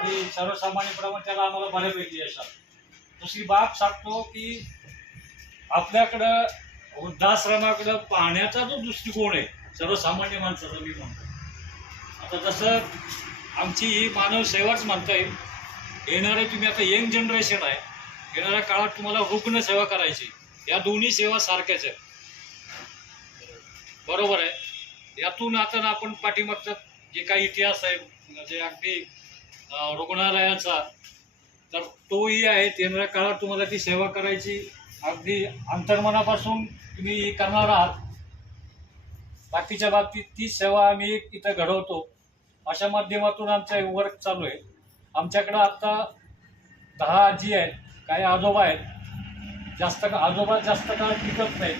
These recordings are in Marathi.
आणि सर्वसामान्यप्रमाणे त्याला आम्हाला बऱ्यापैकी यश आलं. दुसरी बाब सांगतो की आपल्याकडं वृद्धाश्रमाकडं पाहण्याचा जो दृष्टिकोन आहे सर्वसामान्य माणसाचा, मी म्हणतो आता जसं आमची ही मानव सेवाच म्हणता येईल. येणारे तुम्ही आता यंग जनरेशन आहे, येणाऱ्या काळात तुम्हाला रुग्णसेवा करायची, या दोन्ही सेवा सारख्याच आहेत, बरोबर आहे. यातून आता आपण पाठीमागचा जे काही इतिहास आहे म्हणजे अगदी रुग्णालयाचा, तर तोही आहे. येणाऱ्या काळात तुम्हाला ती सेवा करायची, अगदी अंतर्मनापासून तुम्ही करणार आहात. बाकीच्या बाबतीत तीच सेवा आम्ही इथं घडवतो. अशा माध्यमातून आमचं वर्क चालू आहे. आमच्याकडं आत्ता 10 आजी आहेत, काही आजोबा आहेत. आजोबा जास्त काळ टिकत नाहीत,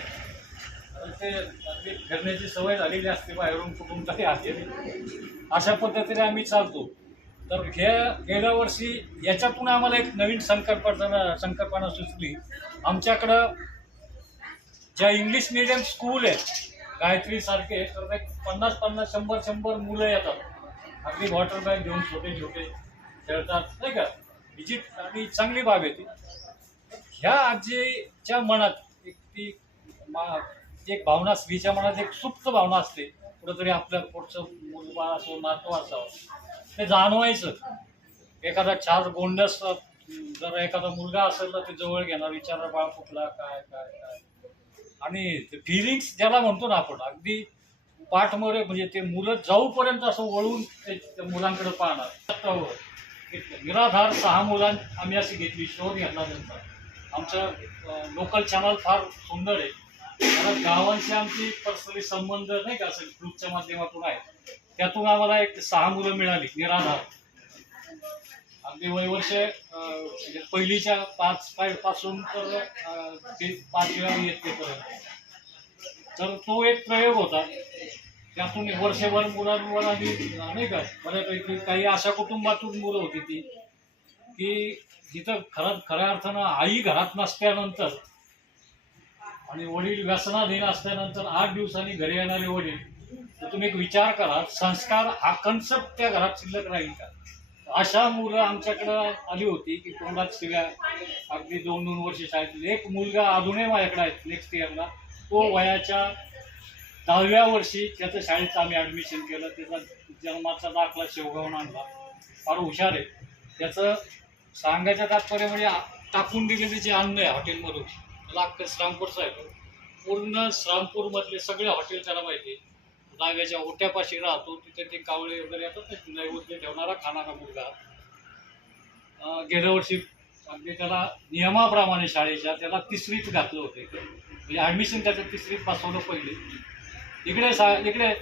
ते फिरण्याची सवय झालेली असते, बाहेरून कुठून तरी आलेली. अशा पद्धतीने आम्ही चालतो. तर गेल्या वर्षी याच्यातून आम्हाला एक नवीन संकल्पना सुचली. आमच्याकडं ज्या इंग्लिश मिडियम स्कूल आहेत गायत्री सारखे, तर एक 50-50, 100-100 मुलं येतात, अगदी वॉटर बॅग घेऊन छोटे छोटे खेळतात, नाही का. हिची आणि चांगली बाब आहे ती. ह्या आजीच्या मनात एक भावना, स्त्रीच्या मनात एक सुप्त भावना असते, कुठंतरी आपल्या पुढचं मुलगा असो, नातू असावं, ते जाणवायचं. एखादा चार गोंडस जर एखादा मुलगा असेल तर ते जवळ घेणार, विचारणार बाळ कुठला, काय काय काय, आणि ते फिलिंग्स ज्याला म्हणतो ना आपण, अगदी पाठमोरे म्हणजे ते मुलं जाऊपर्यंत असं वळून त्या मुलांकडे पाहणार. निराधार 6 मुलां आम्ही अशी घेतली, शोध घेतला त्यांचा. आमचं लोकल चॅनल फार सुंदर आहे, कारण गावांशी आमची पर्सनली संबंध नाही का, असं ग्रुपच्या माध्यमातून आहे. त्यातून आम्हाला एक 6 मुलं मिळाली निराधार, अगदी वयवर्ष म्हणजे पहिलीच्या 5 पासून तर ते 5व्या इयत्तेपर्यंत. तर तो एक प्रयोग होता. त्यातून वर्षभर मुलांवर आम्ही नाही का बऱ्यापैकी, काही अशा कुटुंबातून मुलं होती ती की जिथं खऱ्या अर्थानं आई घरात नसल्यानंतर आणि वडील व्यसनाधीन असल्यानंतर 8 दिवसांनी घरी येणारे वडील, तर तुम्ही एक विचार करा, संस्कार हा कन्सेप्ट त्या घरात शिल्लक राहील का. अशा मुलं आमच्याकडं आली होती की तोंडात शिव्या, अगदी 2-2 वर्ष शाळेत. एक मुलगा अजूनही माझ्याकडे आहे नेक्स्ट इयरला, तो वयाच्या 10व्या वर्षी त्याचं शाळेत आम्ही ॲडमिशन केलं. त्याचा जन्माचा दाखला शेवगावून आणला, फार हुशार आहे. त्याचं सांगायचं तात्पर्य म्हणजे टाकून दिलेले जे अन्न आहे हॉटेलमधून, त्याला अख्खं श्रामपूरचं आहे, पूर्ण श्रामपूरमधले सगळे हॉटेल त्याला माहिती आहे. नाव्याच्या ओट्यापाशी राहतो, तिथे ते कावळे वगैरे येतात, नैवेद्य ठेवणारा खाणारा मुलगा. गेल्या वर्षी अगदी त्याला नियमाप्रमाणे शाळेच्या त्याला 3रीत घातलं होते, म्हणजे ॲडमिशन त्याचं 3रीत बसवलं पहिले. इकडे